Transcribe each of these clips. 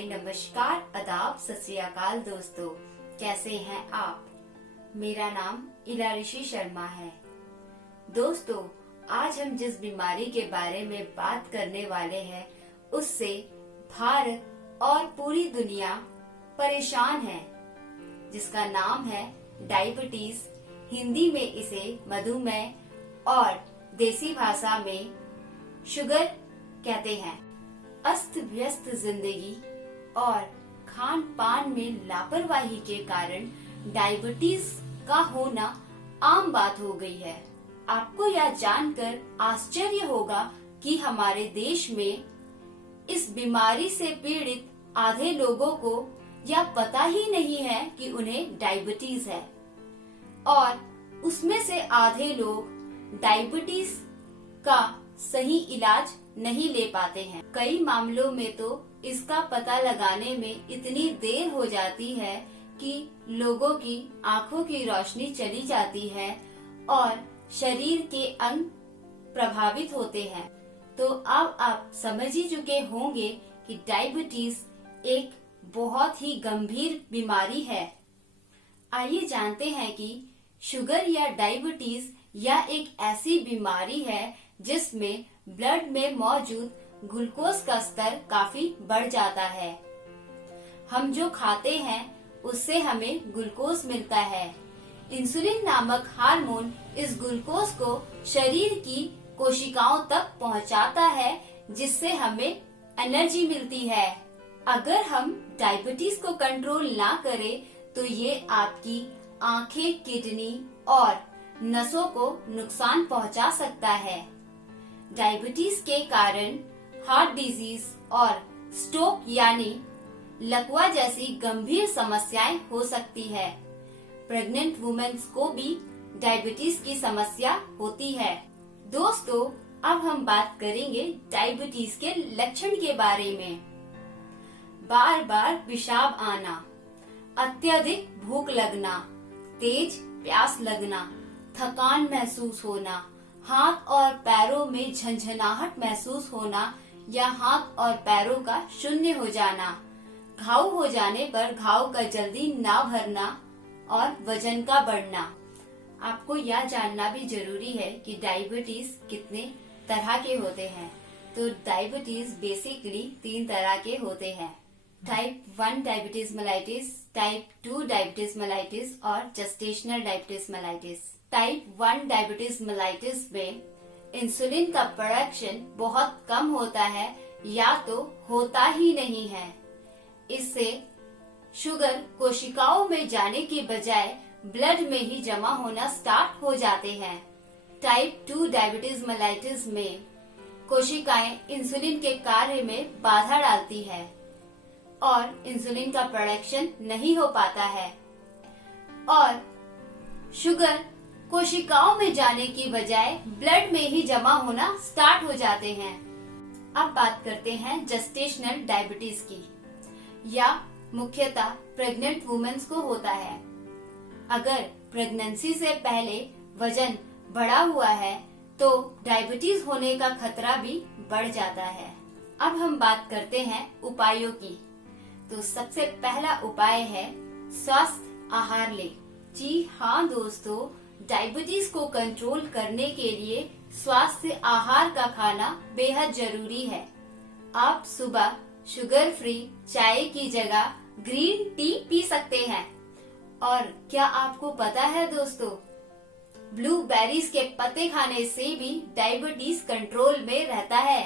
हाय नमस्कार आदाब सत श्री अकाल दोस्तों, कैसे हैं आप। मेरा नाम इलारिशी शर्मा है। दोस्तों, आज हम जिस बीमारी के बारे में बात करने वाले हैं उससे भारत और पूरी दुनिया परेशान है, जिसका नाम है डायबिटीज। हिंदी में इसे मधुमेह और देसी भाषा में शुगर कहते हैं। अस्त व्यस्त जिंदगी और खान पान में लापरवाही के कारण डायबिटीज का होना आम बात हो गई है। आपको यह जानकर आश्चर्य होगा कि हमारे देश में इस बीमारी से पीड़ित आधे लोगों को यह पता ही नहीं है कि उन्हें डायबिटीज है, और उसमें से आधे लोग डायबिटीज का सही इलाज नहीं ले पाते हैं। कई मामलों में तो इसका पता लगाने में इतनी देर हो जाती है कि लोगों की आंखों की रोशनी चली जाती है और शरीर के अंग प्रभावित होते हैं। तो अब आप समझ ही चुके होंगे कि डायबिटीज एक बहुत ही गंभीर बीमारी है। आइए जानते हैं कि शुगर या डायबिटीज यह एक ऐसी बीमारी है जिसमें ब्लड में मौजूद ग्लूकोज का स्तर काफी बढ़ जाता है। हम जो खाते हैं उससे हमें ग्लूकोज मिलता है। इंसुलिन नामक हार्मोन इस ग्लूकोज को शरीर की कोशिकाओं तक पहुंचाता है, जिससे हमें एनर्जी मिलती है। अगर हम डायबिटीज को कंट्रोल ना करें तो ये आपकी आंखें, किडनी और नसों को नुकसान पहुंचा सकता है। डायबिटीज के कारण हार्ट डिजीज और स्ट्रोक यानी लकवा जैसी गंभीर समस्याएं हो सकती है। प्रेग्नेंट वुमेन्स को भी डायबिटीज की समस्या होती है। दोस्तों, अब हम बात करेंगे डायबिटीज के लक्षण के बारे में। बार बार पेशाब आना, अत्यधिक भूख लगना, तेज प्यास लगना, थकान महसूस होना, हाथ और पैरों में झंझनाहट महसूस होना या हाथ और पैरों का शून्य हो जाना, घाव हो जाने पर घाव का जल्दी ना भरना और वजन का बढ़ना। आपको यह जानना भी जरूरी है कि डायबिटीज कितने तरह के होते हैं। तो डायबिटीज बेसिकली 3 तरह के होते हैं: type 1 diabetes mellitus, type 2 diabetes mellitus और gestational diabetes mellitus. Type 1 diabetes mellitus में इंसुलिन का प्रोडक्शन बहुत कम होता है या तो होता ही नहीं है। इससे शुगर कोशिकाओं में जाने की बजाय ब्लड में ही जमा होना स्टार्ट हो जाते हैं। टाइप 2 डायबिटीज मेलाइटिस में कोशिकाएं इंसुलिन के कार्य में बाधा डालती है और इंसुलिन का प्रोडक्शन नहीं हो पाता है और शुगर कोशिकाओं में जाने की बजाय ब्लड में ही जमा होना स्टार्ट हो जाते हैं। अब बात करते हैं जेस्टेशनल डायबिटीज की। या मुख्यतः प्रेग्नेंट वुमेन्स को होता है। अगर प्रेगनेंसी से पहले वजन बढ़ा हुआ है तो डायबिटीज होने का खतरा भी बढ़ जाता है। अब हम बात करते हैं उपायों की। तो सबसे पहला उपाय है स्वस्थ आहार ले। जी हाँ दोस्तों, डायबिटीज को कंट्रोल करने के लिए स्वास्थ्य आहार का खाना बेहद जरूरी है। आप सुबह शुगर फ्री चाय की जगह ग्रीन टी पी सकते हैं। और क्या आपको पता है दोस्तों, ब्लूबेरीज के पत्ते खाने से भी डायबिटीज कंट्रोल में रहता है।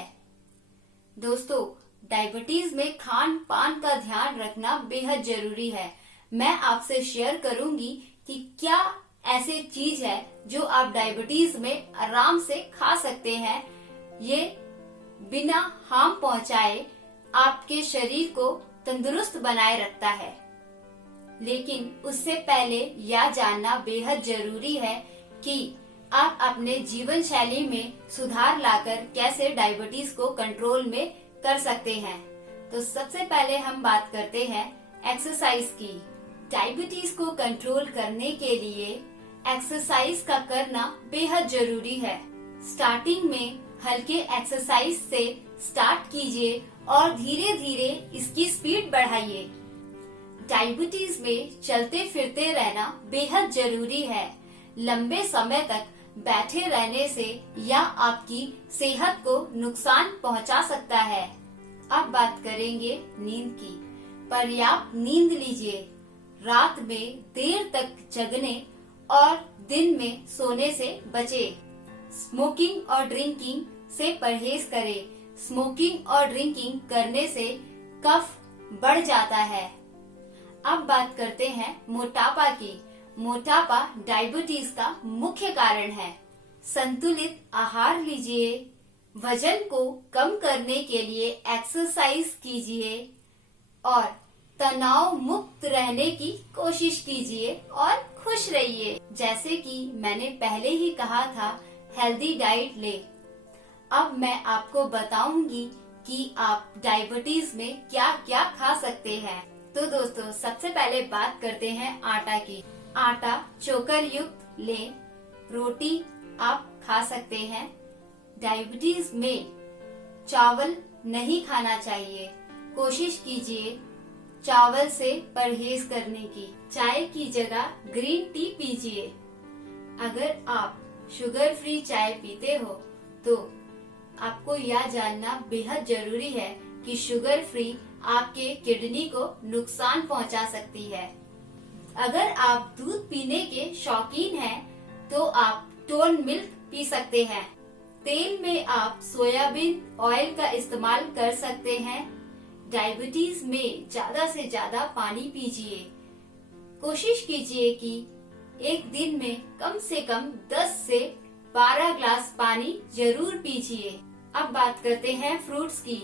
दोस्तों, डायबिटीज में खान पान का ध्यान रखना बेहद जरूरी है। मैं आपसे शेयर करूंगी कि क्या ऐसे चीज है जो आप डायबिटीज में आराम से खा सकते हैं। ये बिना हार्म पहुंचाए आपके शरीर को तंदुरुस्त बनाए रखता है। लेकिन उससे पहले यह जानना बेहद जरूरी है कि आप अपने जीवन शैली में सुधार लाकर कैसे डायबिटीज को कंट्रोल में कर सकते हैं। तो सबसे पहले हम बात करते हैं एक्सरसाइज की। डायबिटीज को कंट्रोल करने के लिए एक्सरसाइज का करना बेहद जरूरी है। स्टार्टिंग में हल्के एक्सरसाइज से स्टार्ट कीजिए और धीरे धीरे इसकी स्पीड बढ़ाइए। डायबिटीज में चलते फिरते रहना बेहद जरूरी है। लंबे समय तक बैठे रहने से यह आपकी सेहत को नुकसान पहुंचा सकता है। अब बात करेंगे नींद की। पर्याप्त नींद लीजिए। रात में देर तक जगने और दिन में सोने से बचे। स्मोकिंग और ड्रिंकिंग से परहेज करें। स्मोकिंग और ड्रिंकिंग करने से कफ बढ़ जाता है। अब बात करते हैं मोटापा की। मोटापा डायबिटीज का मुख्य कारण है। संतुलित आहार लीजिए। वजन को कम करने के लिए एक्सरसाइज कीजिए और तनाव मुक्त रहने की कोशिश कीजिए और खुश रहिए। जैसे कि मैंने पहले ही कहा था, हेल्दी डाइट ले। अब मैं आपको बताऊंगी कि आप डायबिटीज में क्या क्या खा सकते हैं। तो दोस्तों, सबसे पहले बात करते हैं आटा की। आटा चोकर युक्त लें। रोटी आप खा सकते हैं। डायबिटीज में चावल नहीं खाना चाहिए। कोशिश कीजिए चावल से परहेज करने की। चाय की जगह ग्रीन टी पीजिए। अगर आप शुगर फ्री चाय पीते हो तो आपको यह जानना बेहद जरूरी है कि शुगर फ्री आपके किडनी को नुकसान पहुंचा सकती है। अगर आप दूध पीने के शौकीन हैं तो आप टोन मिल्क पी सकते हैं। तेल में आप सोयाबीन ऑयल का इस्तेमाल कर सकते हैं। डायबिटीज में ज्यादा से ज्यादा पानी पीजिए। कोशिश कीजिए कि एक दिन में कम से कम 10 से 12 ग्लास पानी जरूर पीजिए। अब बात करते हैं फ्रूट्स की।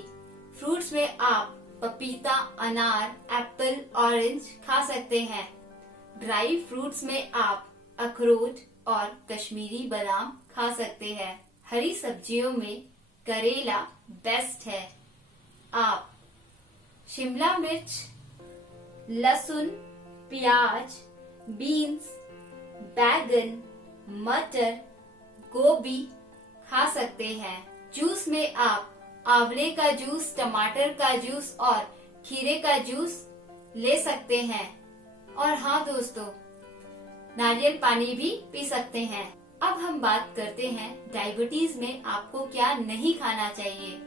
फ्रूट्स में आप पपीता, अनार, एप्पल, ऑरेंज खा सकते हैं। ड्राई फ्रूट्स में आप अखरोट और कश्मीरी बादाम खा सकते हैं। हरी सब्जियों में करेला बेस्ट है। आप शिमला मिर्च, लहसुन, प्याज, बीन्स, बैगन, मटर, गोभी खा सकते हैं। जूस में आप आंवले का जूस, टमाटर का जूस और खीरे का जूस ले सकते हैं। और हाँ दोस्तों, नारियल पानी भी पी सकते हैं। अब हम बात करते हैं डायबिटीज में आपको क्या नहीं खाना चाहिए।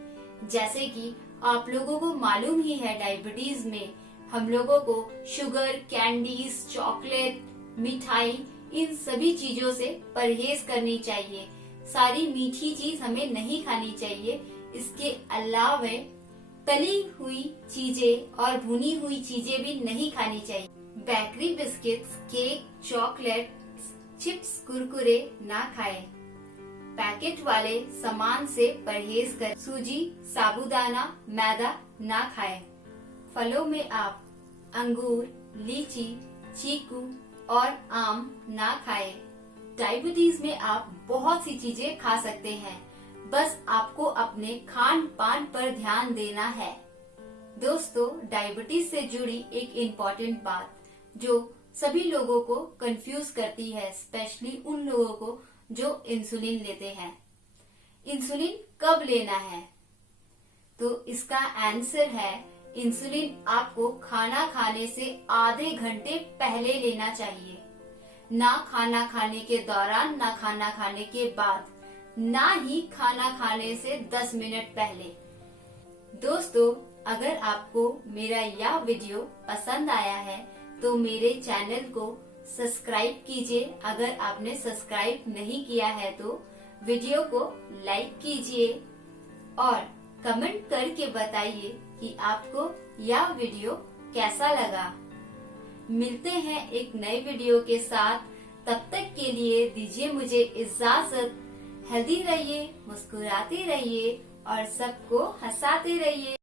जैसे कि आप लोगों को मालूम ही है, डायबिटीज में हम लोगों को शुगर, कैंडीज, चॉकलेट, मिठाई, इन सभी चीजों से परहेज करनी चाहिए। सारी मीठी चीज हमें नहीं खानी चाहिए। इसके अलावा तली हुई चीजें और भुनी हुई चीजें भी नहीं खानी चाहिए। Bakery biscuits, cake, chocolate, chips, Kurkure ना खाएं। पैकेट वाले सामान से परहेज करें। सूजी, साबूदाना, मैदा ना खाएं। फलों में आप अंगूर, लीची, चीकू और आम ना खाएं। डायबिटीज में आप बहुत सी चीजें खा सकते हैं, बस आपको अपने खान पान पर ध्यान देना है। दोस्तों, डायबिटीज से जुड़ी एक इम्पोर्टेंट बात जो सभी लोगों को कंफ्यूज करती है, स्पेशली उन लोगों को जो इंसुलिन लेते हैं। इंसुलिन कब लेना है? तो इसका आंसर है, इंसुलिन आपको खाना खाने से आधे घंटे पहले लेना चाहिए। ना खाना खाने के दौरान, ना खाना खाने के बाद, ना ही खाना खाने से 10 मिनट पहले। दोस्तों, अगर आपको मेरा यह वीडियो पसंद आया है तो मेरे चैनल को सब्सक्राइब कीजिए। अगर आपने सब्सक्राइब नहीं किया है तो वीडियो को लाइक कीजिए और कमेंट करके बताइए कि आपको यह वीडियो कैसा लगा। मिलते हैं एक नए वीडियो के साथ। तब तक के लिए दीजिए मुझे इजाजत। हेल्दी रहिए, मुस्कुराते रहिए और सबको हंसाते रहिए।